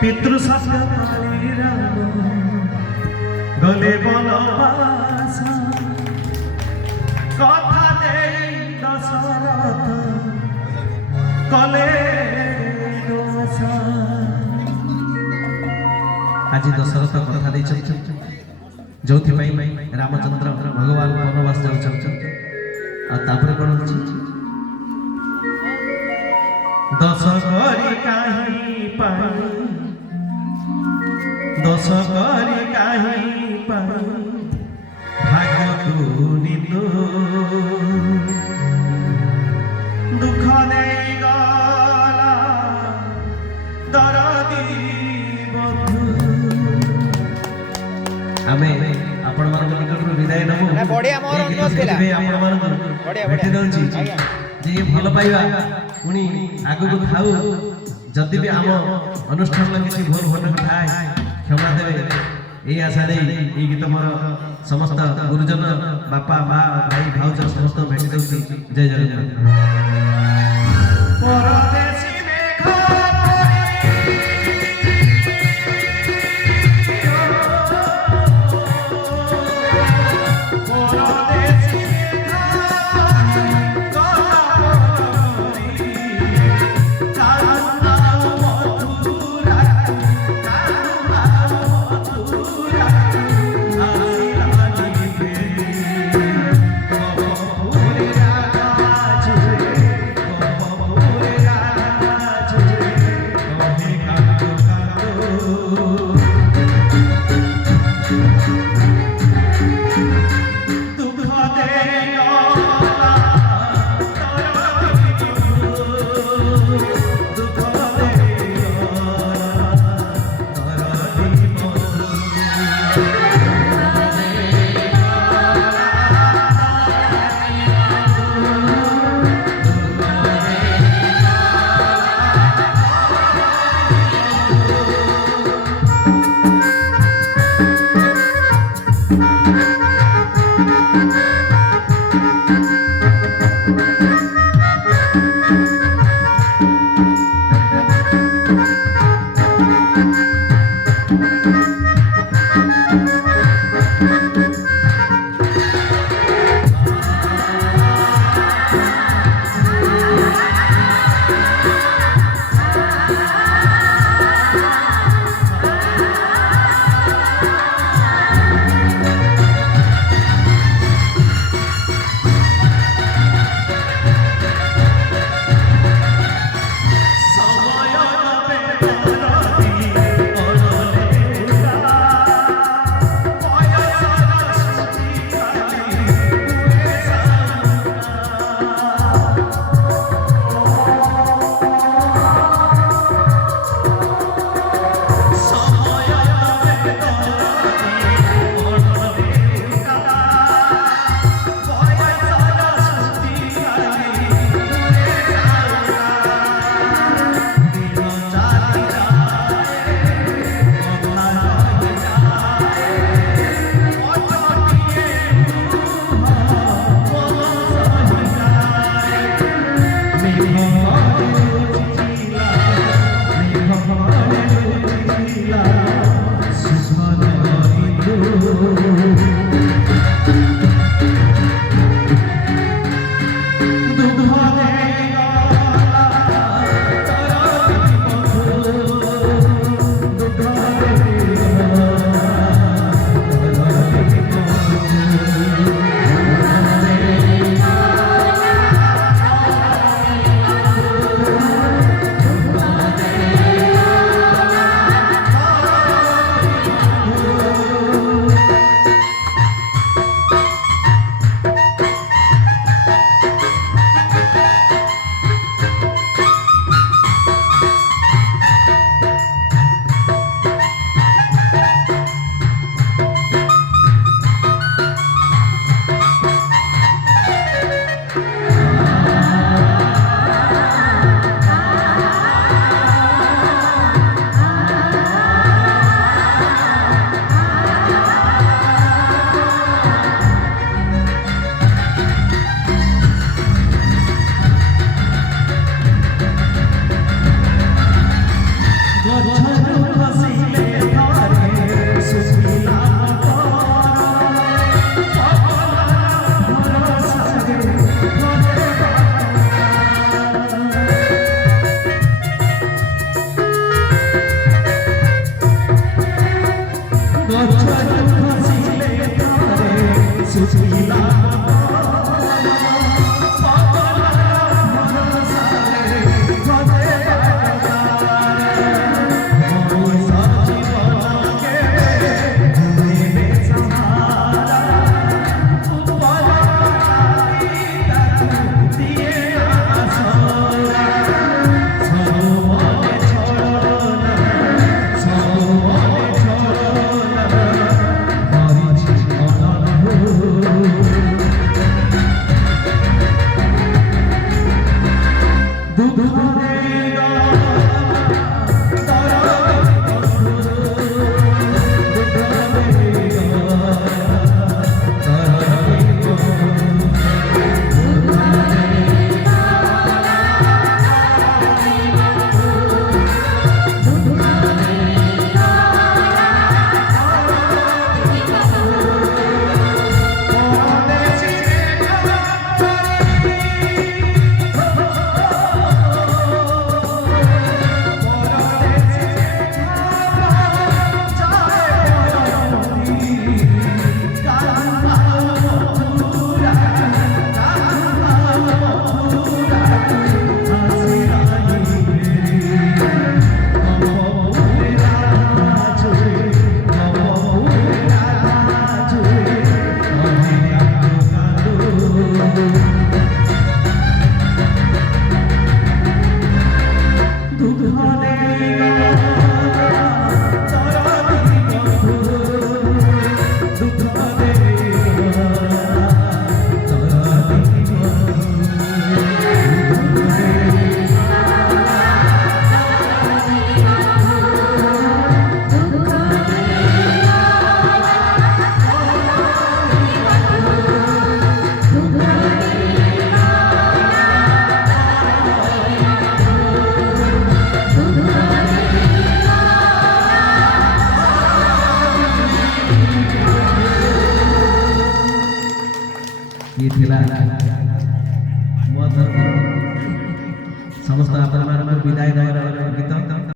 पितृ सत्कारी राम गले बनवास कथा दे दशरथ कले दोष। आज दशरथ कथा दे जो रामचंद्र भगवान बनवास जापर कौन दश करी कहीं पाई दश करी कहीं पाई भाग्य को निंदो दुख दे गला दरदी बंधु। आमे आपण मान निकट विदाय नमु बढ़िया मोर अनुरोध थिला आपण मान भेटी दउची जे भल पाइबा पुणी आगु को खाऊ जदि भी आम अनुष्ठान में किसी भूल भटक थाए क्षमा देवे ये आशा नहीं गीत मोर समस्त गुरुजन बापा माँ भाई भाउज समस्त भेटी दउची। जय जगन्नाथ। ये थिला मो समस्त आपण विदाय देवार गीत